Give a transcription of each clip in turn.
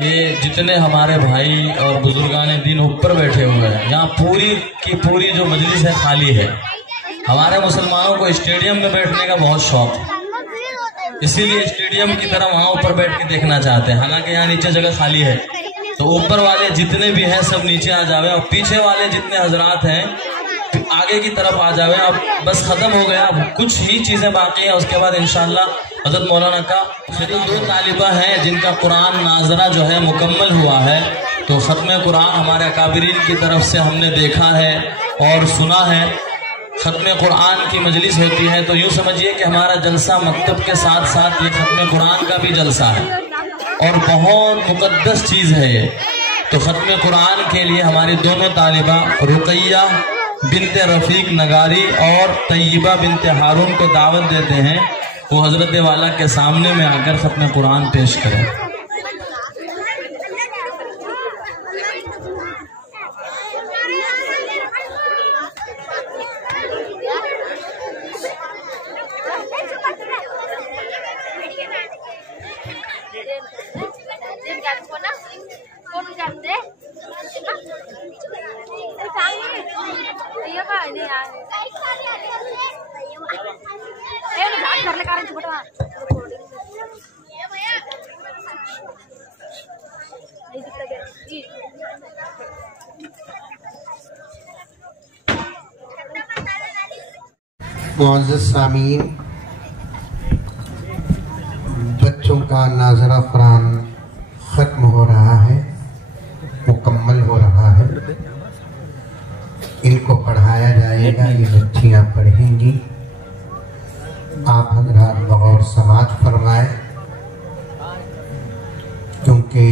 ये जितने हमारे भाई और बुजुर्गान दीन ऊपर बैठे हुए हैं, यहाँ पूरी की पूरी जो मजलिस है खाली है। हमारे मुसलमानों को स्टेडियम में बैठने का बहुत शौक है, इसीलिए स्टेडियम की तरह वहां ऊपर बैठ के देखना चाहते हैं। हालांकि यहाँ नीचे जगह खाली है, तो ऊपर वाले जितने भी हैं सब नीचे आ जावे और पीछे वाले जितने हजरात हैं आगे की तरफ आ जावे। अब बस खत्म हो गया, अब कुछ ही चीजें बाकी हैं, उसके बाद इंशाल्लाह हजरत मौलाना का सिर्फ 2 तालिबा हैं जिनका कुरान नाजरा जो है मुकम्मल हुआ है। तो खत्म कुरान हमारे अकाबिरीन की तरफ से हमने देखा है और सुना है। खत्म कुरान की मजलिस होती है तो यूँ समझिए कि हमारा जलसा मकतब के साथ साथ ये खत्म कुरान का भी जलसा है और बहुत मुकद्दस चीज़ है ये। तो खत्म कुरान के लिए हमारी दोनों तालिबा रुकैया बिनते रफीक नगारी और तैयबा बिनते हारून को दावत देते हैं, वो हजरत वाला के सामने में आकर खत्म कुरान पेश करें। मुअज़्ज़ज़ सामीन, बच्चों का नाज़रा कुरान ख़त्म हो रहा है, मुकम्मल हो रहा है। इनको पढ़ाया जाएगा, ये बच्चियाँ पढ़ेंगी। आप हज़रात बगौर समात फरमाए, क्योंकि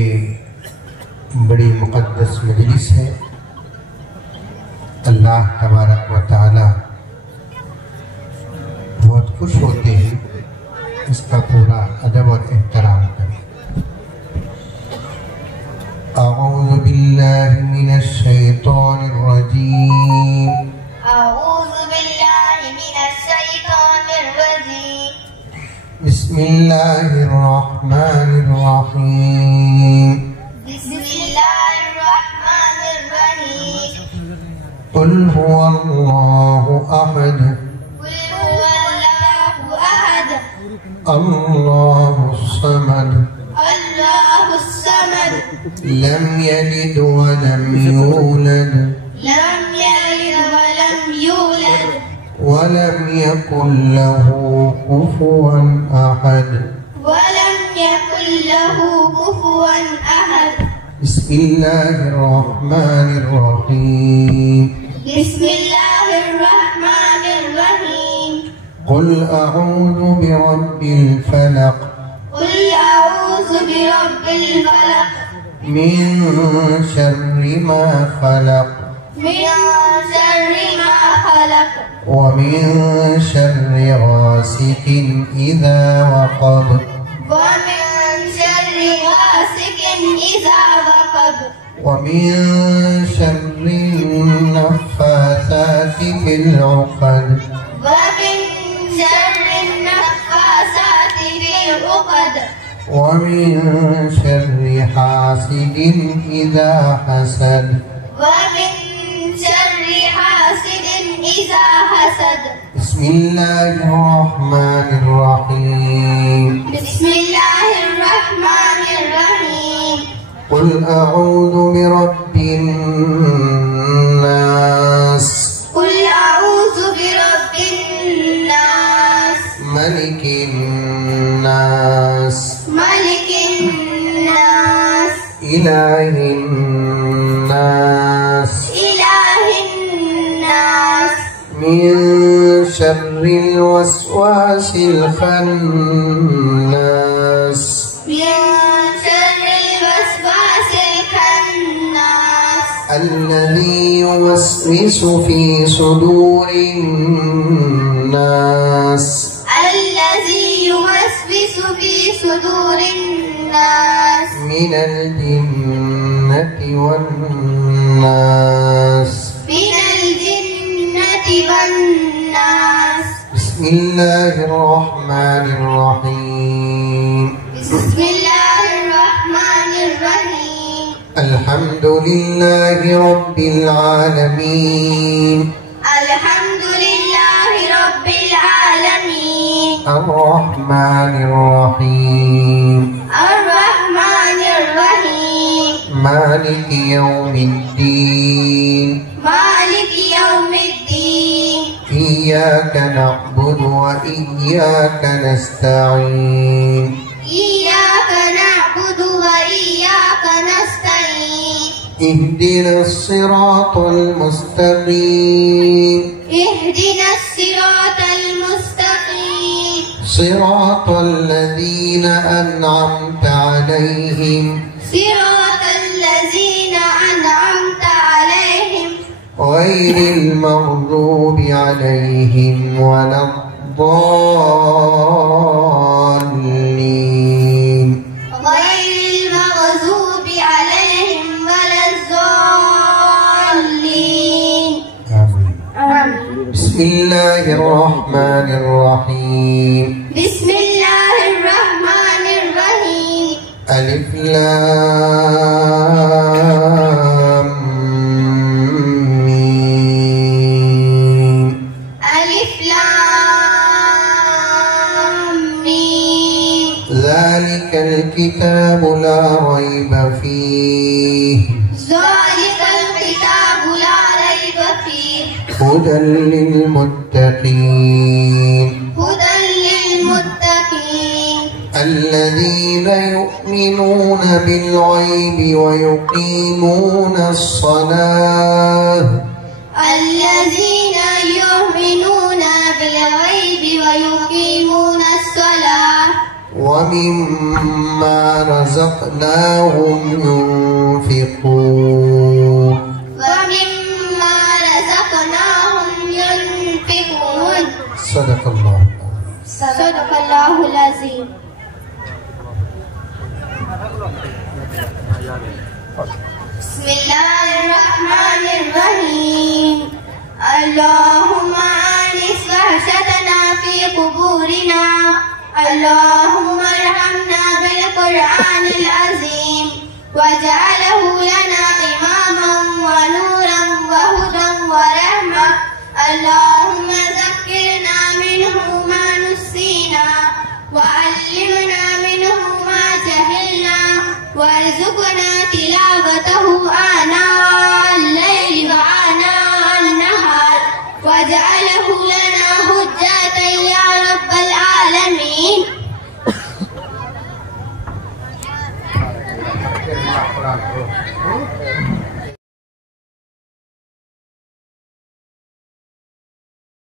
बड़ी मुक़द्दस मजलिस है। अल्लाह तबारक व तआला बहुत खुश होते हैं, इसका पूरा अदब और एहतराम करें। अऊज़ु बिल्लाहि मिनश शैतानिर रजीम। अऊज़ु बिल्लाहि मिनश शैतानिर रजीम। बिस्मिल्लाहिर रहमानिर रहीम। बिस्मिल्लाहिर रहमानिर रहीम। कुल हुवल्लाहु अहद। अल्लाहुस्समद। अल्लाहुस्समद। लम यलिद वलम यूलद। लम यलिद वलम यूलद। वलम यकुल लहू कुफुवन अहद। वलम यकुल लहू कुफुवन अहद। बिस्मिल्लाहिर रहमानिर रहीम। बिस्मिल्लाहिर रहमानिर रहीम। कुल अऊज़ु बिरब्बिल फलक। कुल अऊज़ु बिरब्बिल फलक। मिन शर्रि मा खलक। मिन शर्रि मा खलक। व मिन शर्रि गासिकिन इज़ा वक़ब। व मिन शर्रि गासिकिन इज़ा वक़ब। व मिन शर्रि नफ़्फ़ासाति फिल उक़द। व मिन शर्रि नफ़्फ़ासाति फिल उक़द। व मिन शर्रि हासिदिन इज़ा हसद। व मिन शर्रि हासिदिन इज़ा हसद। बिस्मिल्लाहिर रहमानिर रहीम। बिस्मिल्लाहिर रहमानिर रहीम। कुल अऊज़ु बिरब्बिन नास। कुल अऊज़ु बिरब्बिन नास। मलिकिन नास। मलिकिन नास। इलाहिन नास। इलाहिन नास। मिन शर्रिल वस्वासिल खन्नास। मिन शर्रिल वस्वासिल खन्नास। الذي يوسوس في صدور الناس। الذي يوسوس في صدور الناس. من الجنة والناس. من الجنة والناس. بسم الله الرحمن الرحيم. بسم الله الرحمن الرحيم. الحمد لله رب العالمين. الحمد لله رب العالمين. الرحمن الرحيم. الرحمن الرحيم. مالك يوم الدين. مالك يوم الدين. إياك نعبد وإياك نستعين. إياك نعبد وإياك نستعين. اهدنا الصراط المستقيم. اهدنا الصراط المستقيم. صراط الذين أنعمت عليهم. صراط الذين أنعمت عليهم غير المغضوب عليهم ولا الضالين. غير المغضوب عليهم ولا الضالين. آمين. آمين. بسم الله الرحمن الرحيم. بسم الله الرحمن الرحيم. ألف لام ميم. ألف لام ميم. ذلك الكتاب لا ريب فيه. ذلك الكتاب لا ريب فيه. هدى للمتقين. هدى للمتقين. الذين يؤمنون بالغيب ويقيمون الصلاة. الذين يؤمنون بالغيب ويقيمون الصلاة ومما رزقناهم ينفقون. ومما رزقناهم ينفقون. صدق الله. صدق الله العظيم. بسم الله الرحمن الرحيم. اللهم آنس وحشتنا في قبورنا. اللهم ارحمنا بالقرآن العظيم واجعله لنا إماما ونورا وهدى ورحمة. اللهم ذكرنا منه ما نسينا وعلمنا منه ما جهلنا وارزقنا تلاوته آناء الليل وآناء النهار واجعله لنا حجة يا رب العالمين.